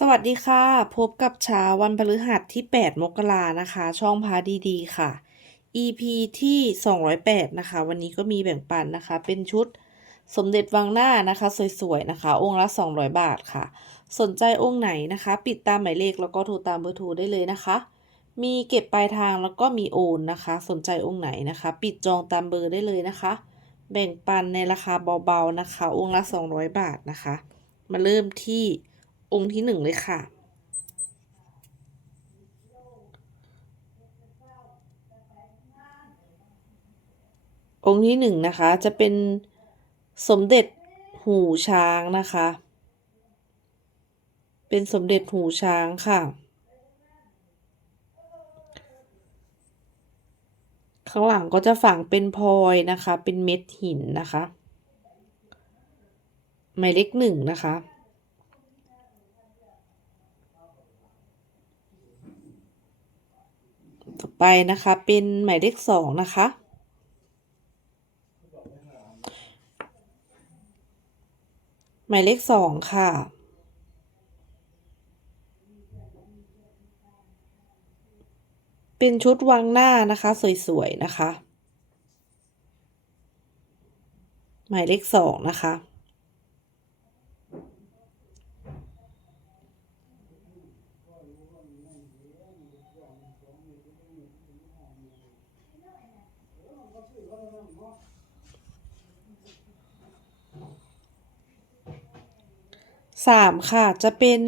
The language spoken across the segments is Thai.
สวัสดีค่ะ พบกับเช้าวันพฤหัสที่ 8 มกรานะคะ ช่องพาดีๆ ค่ะ EP ที่ 208 นะคะ วันนี้ก็มีแบ่งปันนะคะ เป็นชุดสมเด็จวังหน้านะคะ สวยๆ นะคะ องค์ละ 200 บาทค่ะ สนใจองค์ไหนนะคะ ปิดตามหมายเลขแล้วก็โทรตามเบอร์โทรได้เลยนะคะ มีเก็บปลายทางแล้วก็มีโอนนะคะ สนใจองค์ไหนนะคะ ปิดจองตามเบอร์ได้เลยนะคะ แบ่งปันในราคาเบาๆนะคะ องค์ละ 200 บาทนะคะ มาเริ่มที่ องค์ที่หนึ่งเลยค่ะ องค์ที่หนึ่งนะคะ จะเป็นสมเด็จหูช้างนะคะ เป็นสมเด็จหูช้างค่ะ ข้างหลังก็จะฝังเป็นพลอยนะคะ เป็นเม็ดหินนะคะ หมายเลขหนึ่งนะคะ ต่อไปนะคะเป็นหมายเลขสองนะคะ หมายเลขสองค่ะเป็นชุดวางหน้านะคะ สวย ๆ นะคะ หมายเลขสองนะคะ สามค่ะ จะเป็น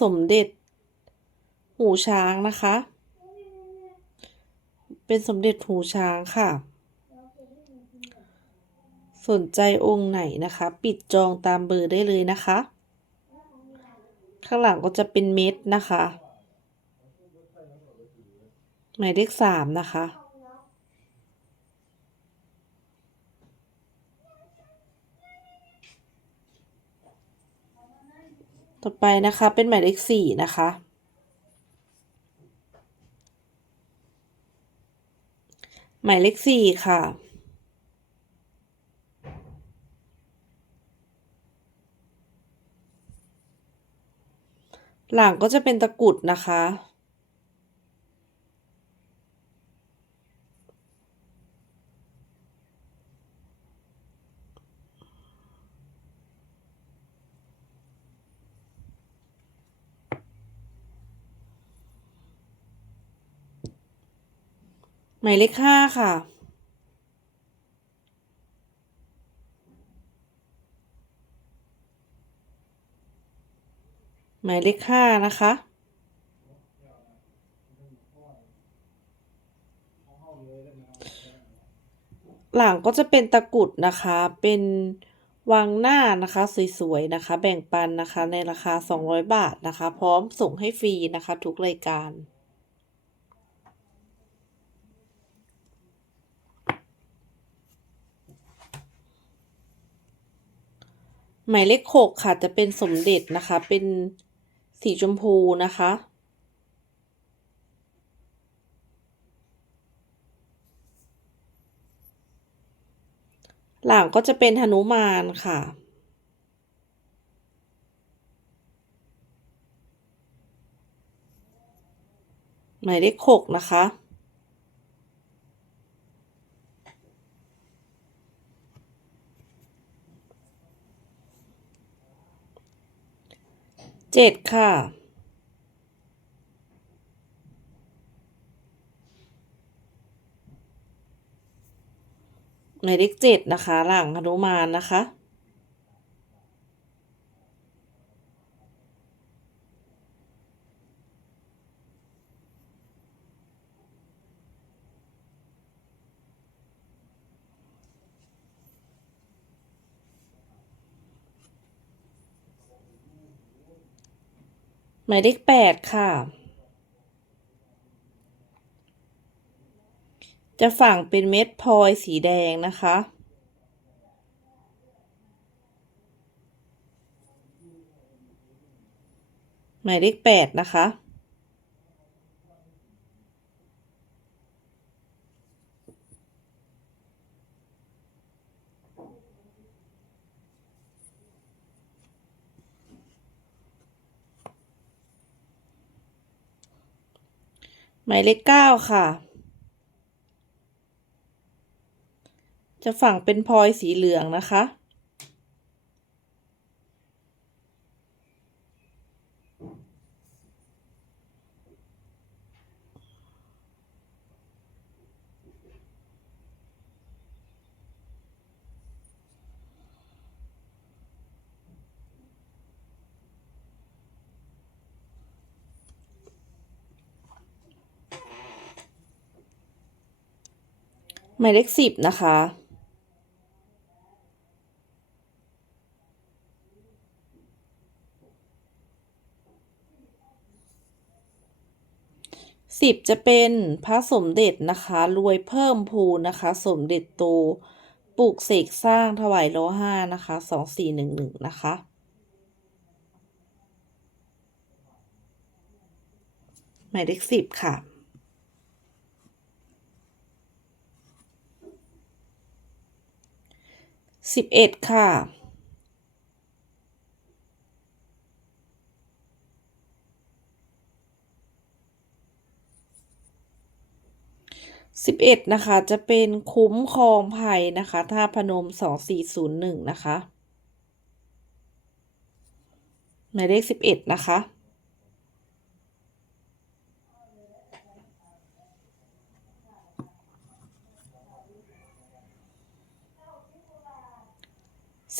สมเด็จ หูช้างนะคะ เป็นสมเด็จหูช้างค่ะ สนใจองค์ไหนนะคะ ปิดจองตามเบอร์ได้เลยนะคะ ข้างหลังก็จะเป็นเม็ดนะคะ หมายเลขสามนะคะ ต่อไปนะคะเป็นหมายเลขสี่นะคะ หมายเลขสี่ค่ะ หลังก็จะเป็นตะกุดนะคะ ห มายเลขห้าค่ะ หมายเลขห้านะคะ หลังก็จะเป็นตะกรุดนะคะ เป็นวางหน้านะคะ สวยๆนะคะ แบ่งปันนะคะในราคา 200 บาทนะคะ พร้อมส่งให้ฟรีนะคะ ทุกรายการ หมายเลขหกค่ะจะเป็นสมเด็จนะคะ เป็นสีชมพูนะคะ หลังก็จะเป็นหนุมานค่ะหมายเลขหกนะคะ เจ็ดค่ะ หมายเลขเจ็ดนะคะ หลังหนุมานนะคะ หมายเลขแปดค่ะ จะฝังเป็นเม็ดพลอยสีแดงนะคะ หมายเลขแปดนะคะ หมายเลขเก้าค่ะ จะฝังเป็นพลอยสีเหลืองนะคะ หมายเลขสิบนะคะ สิบจะเป็นพระสมเด็จนะคะ รวยเพิ่มพูนนะคะ สมเด็จโตปลูกเสกสร้างถวายโลห้านะคะสองสี่หนึ่งหนึ่งนะคะหมายเลขสิบค่ะ สิบเอ็ดค่ะ สิบเอ็ดนะคะ จะเป็นคุ้มครองภัยนะคะท่าพนมสองสี่ศูนย์หนึ่งนะคะ หมายเลขสิบเอ็ดนะคะ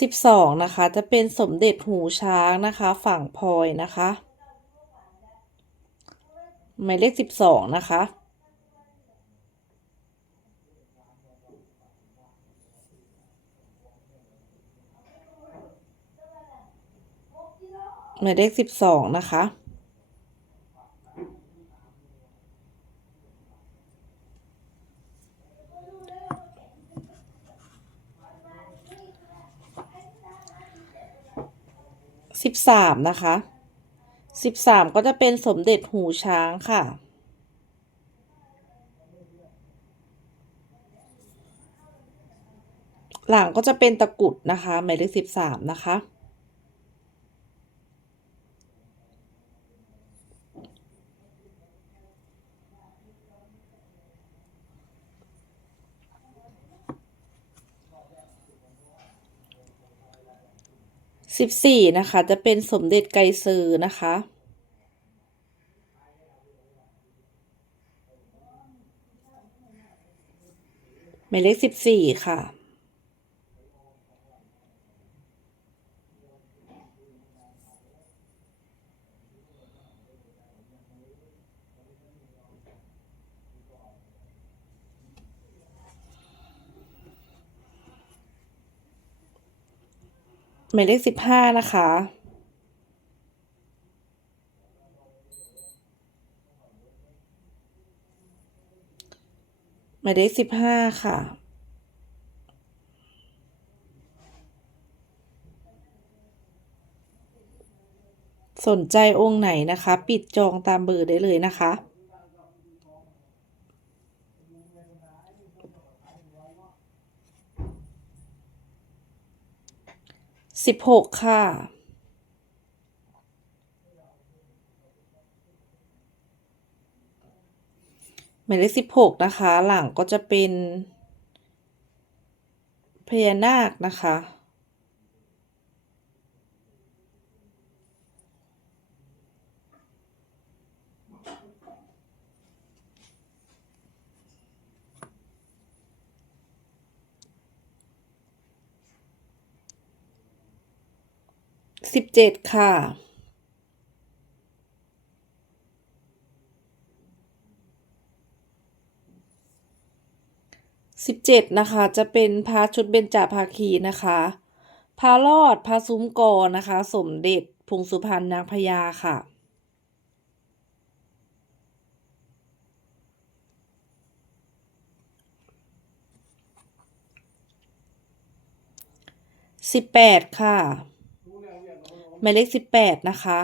สิบสองนะคะ จะเป็นสมเด็จหูช้างนะคะ ฝั่งพลอยนะคะ หมายเลขสิบสองนะคะหมายเลขสิบสองนะคะ สามนะคะสิบสามก็จะเป็นสมเด็จหูช้างค่ะ หลังก็จะเป็นตะกุดนะคะ หมายเลขสิบสามนะคะ สิบสี่นะคะ จะเป็นสมเด็จไกรซือนะคะ หมายเลขสิบสี่ค่ะ หมายเลขสิบห้านะคะ หมายเลขสิบห้าค่ะ สนใจองค์ไหนนะคะ ปิดจองตามเบอร์ได้เลยนะคะ สิบหกค่ะหมายเลขสิบหกนะคะ หลังก็จะเป็นพญานาคนะคะ สิบเจ็ดค่ะ สิบเจ็ดนะคะ จะเป็นพระชุดเบญจภาคีนะคะพระรอดพระซุ้มกอนะคะ สมเด็จพงสุพรรณนางพญาค่ะสิบแปดค่ะ หมายเลขสิบแปดนะคะ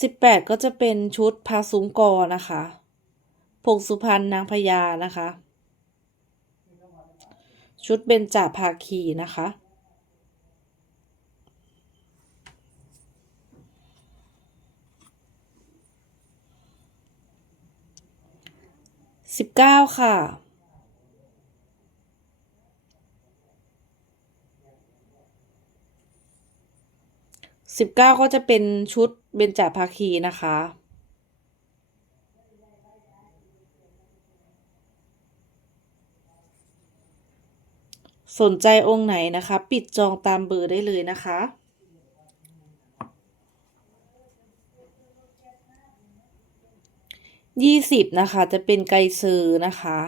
สิบแปดก็จะเป็นชุดพาสุงกอนะคะพงสุพรรณนางพญานะคะ ชุดเบญจาภาคีนะคะสิบเก้าค่ะ สิบเก้าก็จะเป็นชุดเบญจภาคีนะคะ สนใจองค์ไหนนะคะ ปิดจองตามเบอร์ได้เลยนะคะยี่สิบนะคะ จะเป็นไกรซือนะคะ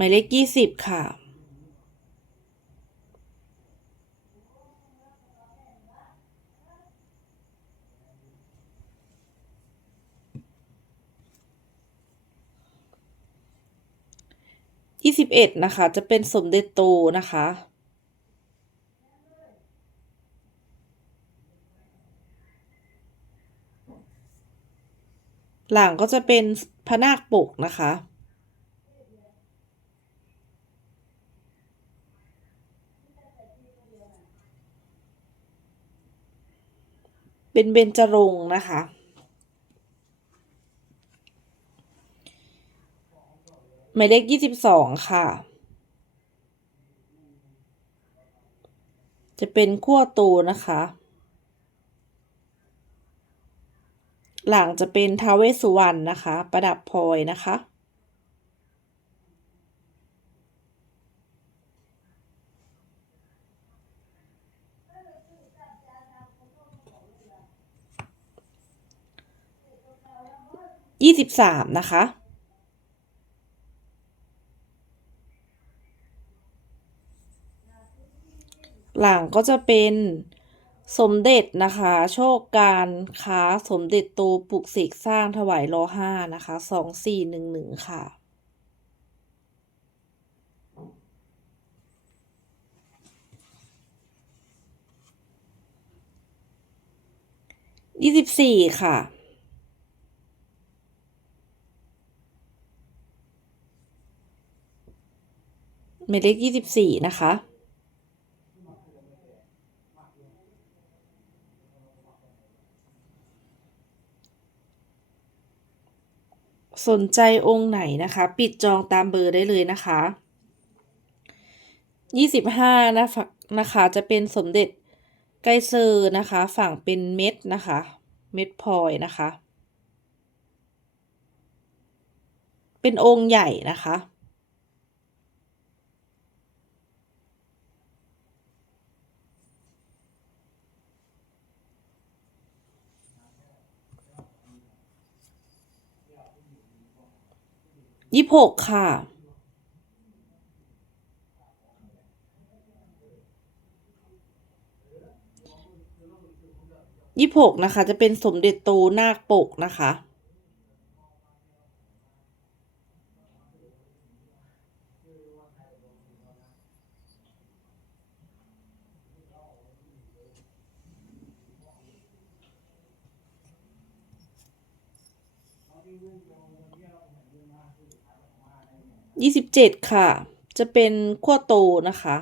หมายเลขยี่สิบค่ะ ยี่สิบเอ็ดนะคะ จะเป็นสมเด็จโตนะคะหลังก็จะเป็นพระนาคปกนะคะ เป็นเบญจรงค์นะคะ หมายเลขยี่สิบสองค่ะ จะเป็นขั้วโตนะคะ หลังจะเป็นท้าวเวสสุวรรณนะคะ ประดับพลอยนะคะ ยี่สิบสามนะคะ หลังก็จะเป็นสมเด็จนะคะ โชคการค้าสมเด็จโตปลุกเสกสร้างถวายรอห้านะคะสองสี่หนึ่งหนึ่งค่ะ ยี่สิบสี่ค่ะ หมายเลขยี่สิบสี่นะคะ สนใจองค์ไหนนะคะ ปิดจองตามเบอร์ได้เลยนะคะยี่สิบห้านะคะนะคะจะเป็นสมเด็จไกเซอร์นะคะ ฝั่งเป็นเม็ดนะคะ เม็ดพลอยนะคะ เป็นองค์ใหญ่นะคะ ยี่หกค่ะ ยี่หกนะคะ จะเป็นสมเด็จโตนาคปกนะคะ ยี่สิบเจ็ดค่ะ จะเป็นขั้วโตนะคะ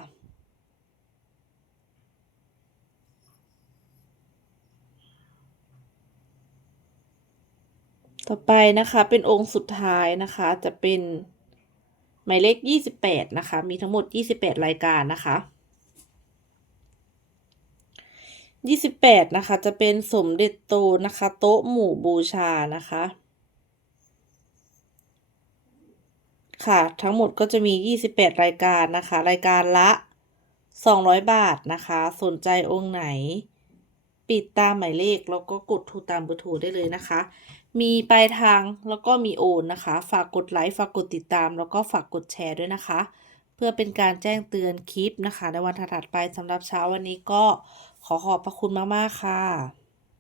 ต่อไปนะคะเป็นองค์สุดท้ายนะคะจะเป็นหมายเลขยี่สิบแปดนะคะ มีทั้งหมดยี่สิบแปดรายการนะคะยี่สิบแปดนะคะ จะเป็นสมเด็จโตนะคะ โต๊ะหมู่บูชานะคะ ค่ะ ทั้งหมดก็จะมี 28 รายการนะคะ รายการละ 200 บาทนะคะ สนใจองค์ไหน ปิดตามหมายเลขแล้วก็กดโทรตามเบอร์โทรได้เลยนะคะ มีปลายทางแล้วก็มีโอนนะคะ ฝากกดไลค์ ฝากกดติดตาม แล้วก็ฝากกดแชร์ด้วยนะคะ เพื่อเป็นการแจ้งเตือนคลิปนะคะ ในวันถัดไปสำหรับเช้าวันนี้ก็ขอขอบพระคุณมาก ๆ ค่ะ